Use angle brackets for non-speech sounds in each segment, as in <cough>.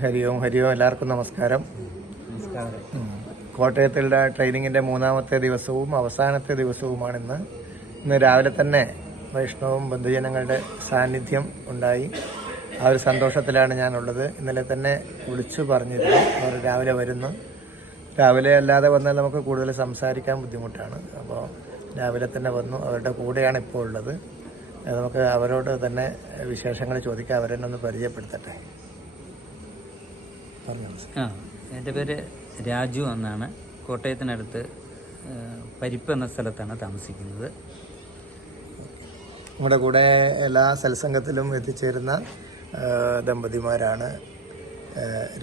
ഹരി ഓം ഹരി ഓം എല്ലാവർക്കും നമസ്കാരം. നമസ്കാരം. കോട്ടയത്തുള്ള ട്രെയിനിങ്ങിന്റെ മൂന്നാമത്തെ ദിവസവും അവസാനത്തെ ദിവസവുമാണ് ഇന്ന്. ഇന്ന് രാവിലെ തന്നെ വൈഷ്ണവും ബന്ധുജനങ്ങളുടെ സാന്നിധ്യം ഉണ്ടായി. ആ ഒരു സന്തോഷത്തിലാണ് ഞാനുള്ളത്. ഇന്നലെ തന്നെ വിളിച്ചു പറഞ്ഞിരുന്നു. അവർ രാവിലെ വരുന്നു. രാവിലെ അല്ലാതെ വന്നാൽ നമുക്ക് കൂടുതൽ സംസാരിക്കാൻ ബുദ്ധിമുട്ടാണ്. അപ്പോൾ രാവിലെ തന്നെ വന്നു. അവരുടെ കൂടെയാണ് ഇപ്പോൾ ഉള്ളത്. നമുക്ക് അവരോട് തന്നെ വിശേഷങ്ങൾ ചോദിക്കാം. അവരെന്നെ ഒന്ന് പരിചയപ്പെടുത്തട്ടെ. ആ എന്റെ പേര് രാജു എന്നാണ്. കോട്ടയത്തിനടുത്ത് പരിപ്പ് എന്ന സ്ഥലത്താണ് താമസിക്കുന്നത്. നമ്മുടെ കൂടെ എല്ലാ സൽസംഗത്തിലും എത്തിച്ചേരുന്ന ദമ്പതിമാരാണ്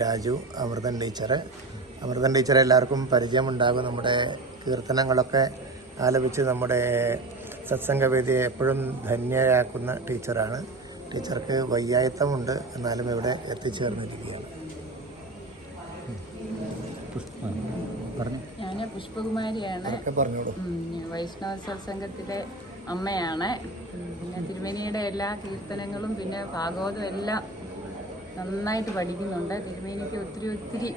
രാജു അമൃതൻ ടീച്ചർ അമൃതൻ ടീച്ചർ എല്ലാവർക്കും പരിചയമുണ്ടാകും. നമ്മുടെ കീർത്തനങ്ങളൊക്കെ ആലപിച്ച് നമ്മുടെ സത്സംഗവേദിയെ എപ്പോഴും ധന്യരാക്കുന്ന ടീച്ചറാണ്. ടീച്ചർക്ക് വയ്യായത്തമുണ്ട്. എന്നാലും ഇവിടെ എത്തിച്ചേർന്നിരിക്കുകയാണ്. ഞാൻ പുഷ്പകുമാരിയാണ്. വൈഷ്ണവ സത്സംഗത്തിലെ അമ്മയാണ്. പിന്നെ തിരുമേനിയുടെ എല്ലാ കീർത്തനങ്ങളും പിന്നെ ഭാഗവതം എല്ലാം നന്നായിട്ട് പഠിക്കുന്നുണ്ട്. തിരുമേനിക്ക് ഒത്തിരി ഒത്തിരി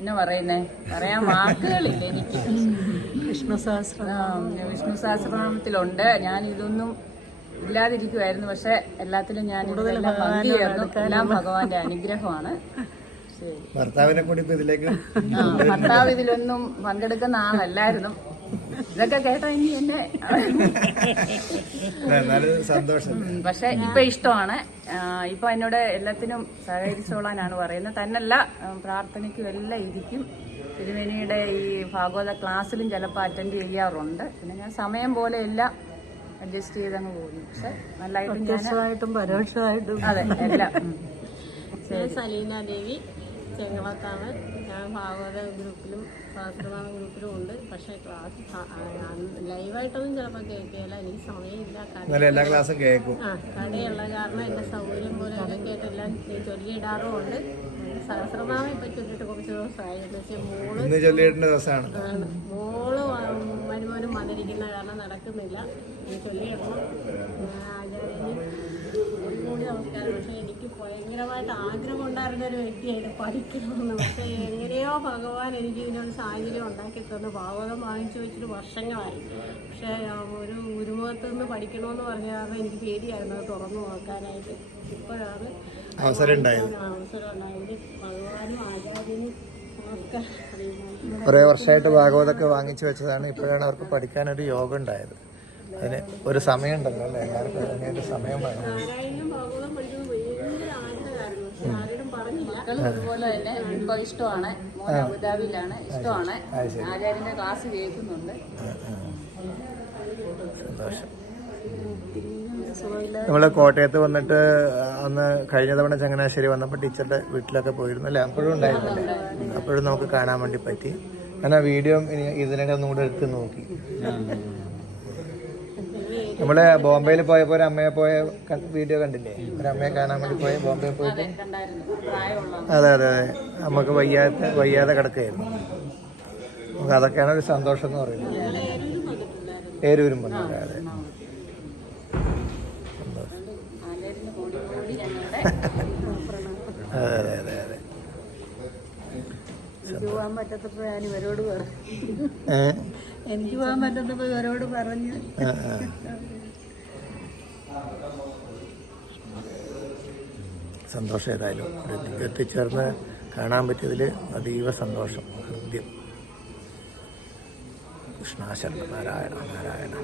എന്നാ പറയുന്നേ? പറയാൻ വാക്കുകളില്ല എനിക്ക്? വിഷ്ണു സഹസ്ര വിഷ്ണു സഹസ്രനാമത്തിലുണ്ട് ഞാൻ ഇതൊന്നും ഇല്ലാതിരിക്കുമായിരുന്നു പക്ഷെ എല്ലാത്തിലും ഞാൻ എല്ലാം ഭഗവാന്റെ അനുഗ്രഹമാണ്. <laughs> ഭർത്താവിനെ കൂടി ഇപ്പൊ ഇതിലേക്ക് ഭർത്താവ് ഇതിലൊന്നും പങ്കെടുക്കുന്ന ആളല്ലായിരുന്നു. ഇതൊക്കെ കേട്ടാ ഇനി എന്നെ സന്തോഷം. പക്ഷെ ഇപ്പൊ ഇഷ്ടമാണ്. ഇപ്പൊ എന്നോട് എല്ലാത്തിനും സഹകരിച്ചോളാനാണ് പറയുന്നത്. തന്നല്ല പ്രാർത്ഥനയ്ക്കും എല്ലാം ഇരിക്കും. തിരുവേനിയുടെ ഈ ഭാഗവത ക്ലാസ്സിലും ചിലപ്പോൾ അറ്റൻഡ് ചെയ്യാറുണ്ട്. പിന്നെ ഞാൻ സമയം പോലെ എല്ലാം അഡ്ജസ്റ്റ് ചെയ്തങ്ങ് പോകുന്നു. പക്ഷെ നല്ലതായിട്ടും പരോക്ഷമായിട്ടും. അതെ എല്ലാം. സലീന ദേവി. ചെങ്ങളത്താണ് ഞാൻ ഭാഗവത ഗ്രൂപ്പിലും സഹസ്രനാമ ഗ്രൂപ്പിലും ഉണ്ട്. പക്ഷേ ക്ലാസ് ലൈവായിട്ടൊന്നും ചിലപ്പോൾ കേൾക്കുകയില്ല എനിക്ക് സമയമില്ല. എല്ലാ ക്ലാസ്സും കേൾക്കും. ആ കടയുള്ള കാരണം എന്റെ സൗകര്യം പോലെ എല്ലാം കേട്ടെല്ലാം ചൊല്ലിയിടാറുമുണ്ട്. സഹസ്രനാമം ഇപ്പം ചൊല്ലിയിട്ട് കുറച്ച് ദിവസമായി. എന്ന് വെച്ചാൽ മോൾ ചൊല്ലിയിടേണ്ട ദിവസമാണ്. മോൾ മരുമോനും വന്നിരിക്കുന്ന കാരണം നടക്കുന്നില്ല. ചൊല്ലിയിടണം. ആചാര്യന് ഒരു കൂടി നമസ്കാരം പക്ഷേ എനിക്ക് ഭയങ്കരമായിട്ട് ആഗ്രഹം ഉണ്ടായിരുന്ന ഒരു വ്യക്തിയായിട്ട് പഠിക്കണമെന്ന്. പക്ഷേ എങ്ങനെയോ ഭഗവാൻ എനിക്ക് ഇതിനൊരു സാഹചര്യം ഉണ്ടാക്കി തന്നു. ഭാഗവതം വാങ്ങിച്ചു വെച്ചിട്ട് വർഷങ്ങളായി. പക്ഷേ ഒരു ഗുരുമുഖത്ത് നിന്ന് പഠിക്കണമെന്ന് പറഞ്ഞ കാരണം എനിക്ക് പേടിയായിരുന്നു അത് തുറന്നു നോക്കാനായിട്ട്. ഇപ്പോഴാണ് അവസരം ഉണ്ടായത്. അവസരം ഉണ്ടായത്. ഭഗവാനും ആചാര്യനും കുറേ വർഷമായിട്ട് ഭാഗവതൊക്കെ വാങ്ങിച്ചു വെച്ചതാണ്. ഇപ്പോഴാണ് അവർക്ക് പഠിക്കാനൊരു യോഗം ഉണ്ടായത്. അതിന് ഒരു സമയം ഉണ്ടല്ലോ അല്ലേ? എല്ലാവർക്കും അതിനൊരു സമയം അതുപോലെ തന്നെ ഇപ്പൊ ഇഷ്ടമാണ്. അബുദാബിയിലാണ്. ഇഷ്ടമാണ്. ആചാര്യന്റെ ക്ലാസ് കേൾക്കുന്നുണ്ട്. സന്തോഷം. നമ്മൾ കോട്ടയത്ത് വന്നിട്ട് അന്ന് കഴിഞ്ഞ തവണ ചങ്ങനാശ്ശേരി വന്നപ്പോൾ ടീച്ചറുടെ വീട്ടിലൊക്കെ പോയിരുന്നു അല്ലേ അപ്പോഴും ഉണ്ടായിരുന്നല്ലേ? അപ്പോഴും നമുക്ക് കാണാൻ വേണ്ടി പറ്റി. ഞാൻ ആ വീഡിയോ ഇതിനൊക്കെ ഇതിനിടെ ഒന്നും കൂടെ എടുത്ത് നോക്കി. നമ്മൾ ബോംബെയിൽ പോയപ്പോ ഒരു അമ്മയെ പോയ വീഡിയോ കണ്ടില്ലേ? ഒരു അമ്മയെ കാണാൻ വേണ്ടി പോയ ബോംബെ പോയിട്ട്. അതെ അതെ അതെ. നമുക്ക് വയ്യാത്ത വയ്യാതെ കിടക്കുകയായിരുന്നു. നമുക്ക് അതൊക്കെയാണ് ഒരു സന്തോഷം എന്ന് പറയുന്നത്. ഏരൂരും വന്നില്ല അതെ അതെ അതെ അതെ എനിക്ക് പോകാൻ പറ്റാത്തപ്പോൾ ഞാൻ ഇവരോട് പറഞ്ഞു? എനിക്ക് പോകാൻ പറ്റാത്തപ്പോൾ ഇവരോട് പറഞ്ഞു. സന്തോഷം ഏതായാലും. എത്തിച്ചേർന്ന് കാണാൻ പറ്റിയതിൽ അതീവ സന്തോഷം. ഹൃദ്യം. കൃഷ്ണാശരണം നാരായണ നാരായണ.